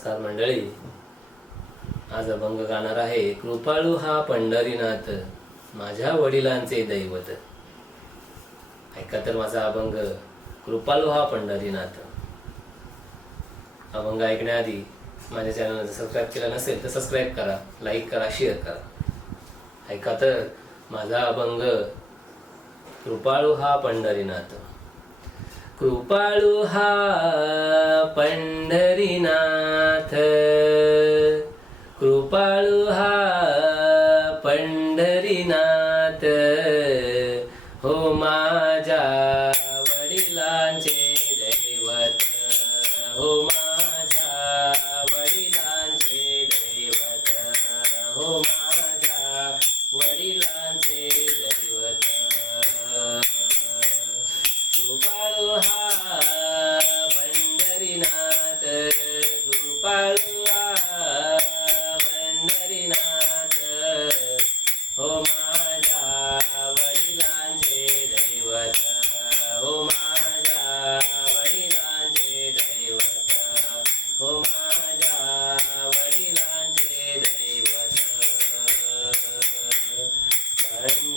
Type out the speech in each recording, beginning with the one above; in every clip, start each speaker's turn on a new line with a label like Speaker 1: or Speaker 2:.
Speaker 1: नमस्कार मंडळी. आज अभंग गाणार आहे कृपाळू हा पंढरीनाथ माझ्या वडिलांचे दैवत. ऐका तर माझा अभंग कृपाळू हा पंढरीनाथ. अभंग ऐकण्याआधी माझ्या चॅनलला जर सबस्क्राईब केला नसेल तर सबस्क्राईब करा लाईक करा शेअर करा. ऐका तर माझा अभंग कृपाळू हा पंढरीनाथ. कृपाळू हा पंढरीनाथ. पंढरीनाथ हो माझ्या वडिलांचे दैवत हो माझ्या वडिलांचे दैवत हो माझ्या वडिलांचे दैवत. कृपाळू हा पंढरीनाथ कृपाळू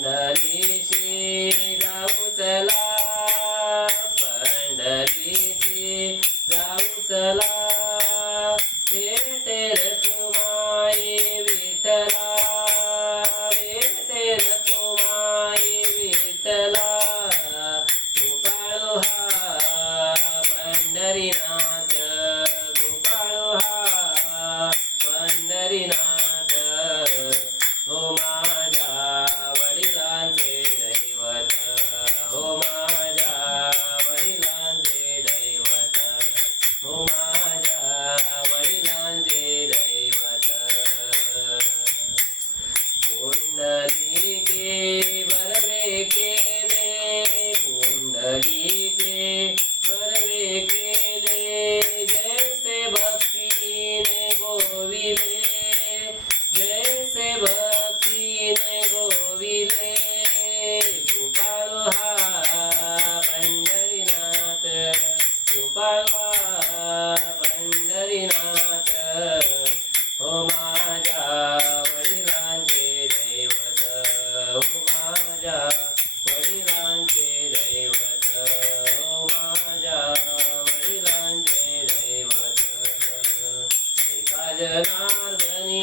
Speaker 1: पंढरीशी जाऊ चला पंढरीशी जाऊ चला. भेटे रखुमाई विठला भेटे रखुमाई विठला गोपाळो हा पंढरीनाथ गोपाळो हा पंढरीनाथ. माझ्या वडिलांचे दैवत हो माझ्या वडिलांचे दैवत. एका जनार्दनी